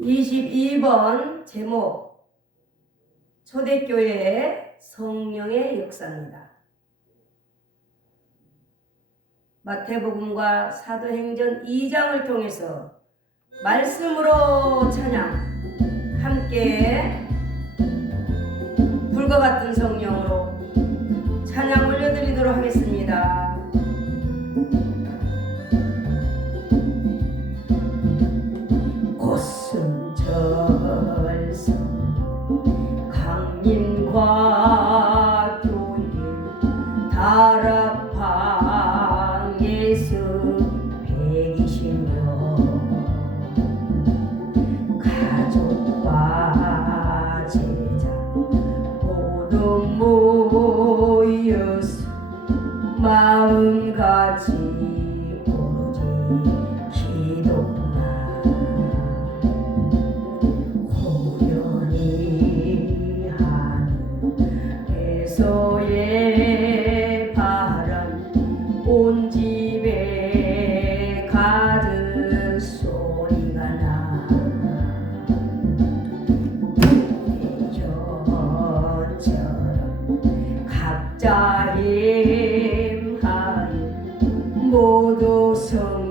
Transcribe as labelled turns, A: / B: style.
A: 22번 제목 초대교회의 성령의 역사입니다. 마태복음과 사도행전 2장을 통해서 말씀으로 찬양 과도의 다락방에서 백이십년 가족과 제자 모두 모여서 마음가짐 짜임하니 모두 성